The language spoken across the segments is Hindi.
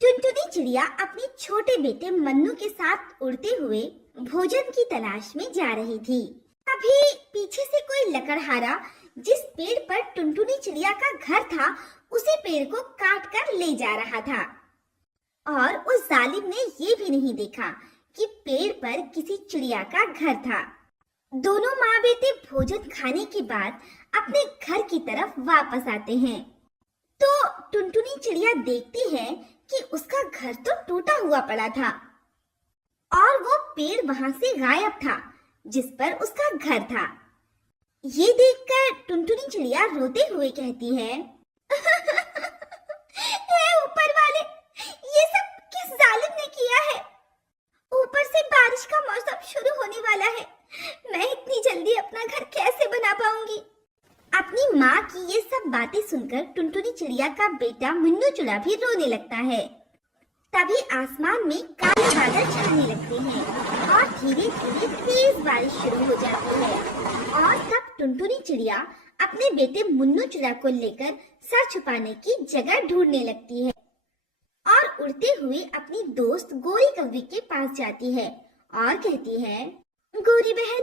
टुनटुनी चिड़िया अपने छोटे बेटे मन्नू के साथ उड़ते हुए भोजन की तलाश में जा रही थी। तभी पीछे से कोई लकड़हारा जिस पेड़ पर टुनटुनी चिड़िया का घर था, उसी पेड़ को काट कर ले जा रहा था। और उस जालिम ने ये भी नहीं देखा कि पेड़ पर किसी चिड़िया का घर था। दोनों माँ बेटे भोजन खाने के बाद अपने घर की तरफ वापस आते हैं, तो टुनटुनी चिड़िया देखती है कि उसका घर तो टूटा हुआ पड़ा था और वो पेड़ वहां से गायब था जिस पर उसका घर था। ये देखकर टुनटुनी चिड़िया रोते हुए कहती है, हे ऊपर वाले, ये सब किस जालिम ने किया है? ऊपर से बारिश का मौसम शुरू होने वाला है, मैं इतनी जल्दी अपना घर कैसे बना पाऊंगी? अपनी माँ की ये सब बातें सुनकर टुनटुनी चिड़िया का बेटा मुन्नू चिड़ा भी रोने लगता है। तभी आसमान में काले बादल छाने लगते हैं और धीरे धीरे तेज बारिश शुरू हो जाती है। और तब टुनटुनी चिड़िया अपने बेटे मुन्नू चिड़ा को लेकर सर छुपाने की जगह ढूंढने लगती है और उड़ते हुए अपनी दोस्त गोरी कौवी के पास जाती है और कहती है, गोरी बहन,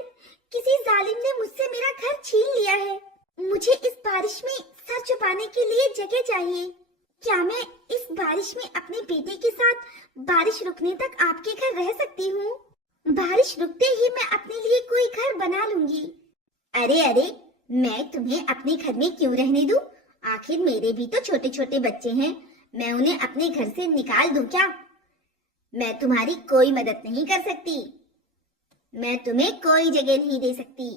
किसी जालिम ने मुझसे मेरा घर छीन लिया है। मुझे इस बारिश में सर छुपाने के लिए जगह चाहिए। क्या मैं इस बारिश में अपने बेटे के साथ बारिश रुकने तक आपके घर रह सकती हूँ? बारिश रुकते ही मैं अपने लिए कोई घर बना लूंगी। अरे अरे, मैं तुम्हें अपने घर में क्यों रहने दूं? आखिर मेरे भी तो छोटे छोटे बच्चे हैं, मैं उन्हें अपने घर से निकाल दूं क्या? मैं तुम्हारी कोई मदद नहीं कर सकती, मैं तुम्हें कोई जगह नहीं दे सकती।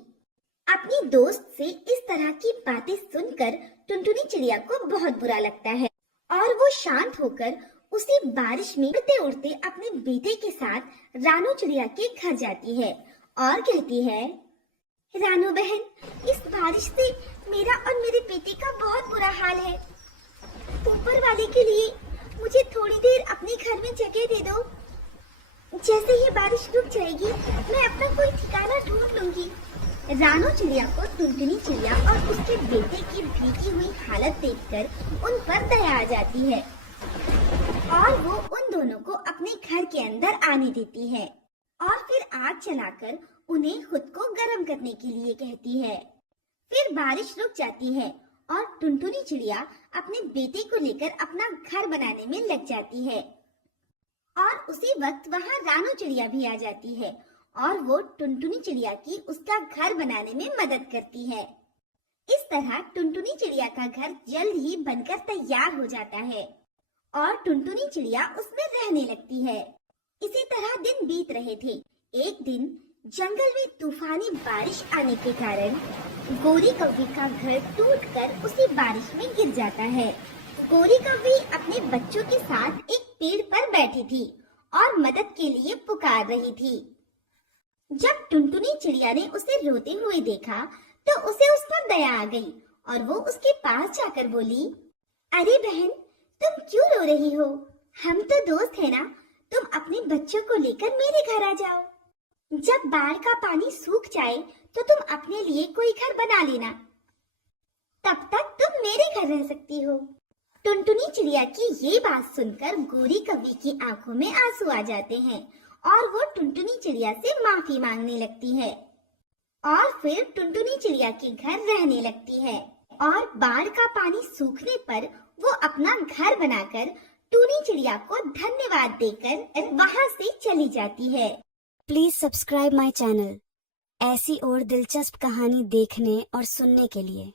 अपनी दोस्त से इस तरह की बातें सुनकर टुनटुनी चिड़िया को बहुत बुरा लगता है और वो शांत होकर उसी बारिश में उड़ते उड़ते अपने बेटे के साथ रानू चिड़िया के घर जाती है और कहती है, रानू बहन, इस बारिश से मेरा और मेरे बेटे का बहुत बुरा हाल है। ऊपर वाले के लिए मुझे थोड़ी देर अपने घर में जगह दे दो। जैसे ही बारिश रुक जाएगी, मैं अपना कोई ठिकाना ढूंढ लूंगी। रानू चिड़िया को टुनटुनी चिड़िया और उसके बेटे की भीगी हुई हालत देखकर उन पर दया आ जाती है और वो उन दोनों को अपने घर के अंदर आने देती है और फिर आग जलाकर उन्हें खुद को गर्म करने के लिए कहती है। फिर बारिश रुक जाती है और टुनटुनी चिड़िया अपने बेटे को लेकर अपना घर बनाने में लग जाती है और उसी वक्त वहाँ रानू चिड़िया भी आ जाती है और वो टुनटुनी चिड़िया की उसका घर बनाने में मदद करती है। इस तरह टुनटुनी चिड़िया का घर जल्द ही बनकर तैयार हो जाता है और टुनटुनी चिड़िया उसमें रहने लगती है। इसी तरह दिन बीत रहे थे। एक दिन जंगल में तूफानी बारिश आने के कारण गोरी कौवी का घर टूटकर उसी बारिश में गिर जाता है। गोरी कौवी अपने बच्चों के साथ एक पेड़ पर बैठी थी और मदद के लिए पुकार रही थी। जब टुनटुनी चिड़िया ने उसे रोते हुए देखा तो उसे उस पर दया आ गई और वो उसके पास जाकर बोली, अरे बहन, तुम क्यों रो रही हो? हम तो दोस्त है ना, तुम अपने बच्चों को लेकर मेरे घर आ जाओ। जब बाढ़ का पानी सूख जाए तो तुम अपने लिए कोई घर बना लेना, तब तक तुम मेरे घर रह सकती हो। टुनटुनी चिड़िया की ये बात सुनकर गोरी कौवी की आंखों में आंसू आ जाते हैं और वो टुनटुनी चिड़िया से माफी मांगने लगती है और फिर टुनटुनी चिड़िया के घर रहने लगती है और बाढ़ का पानी सूखने पर वो अपना घर बनाकर टुनी चिड़िया को धन्यवाद देकर वहाँ से चली जाती है। प्लीज सब्सक्राइब माई चैनल ऐसी और दिलचस्प कहानी देखने और सुनने के लिए।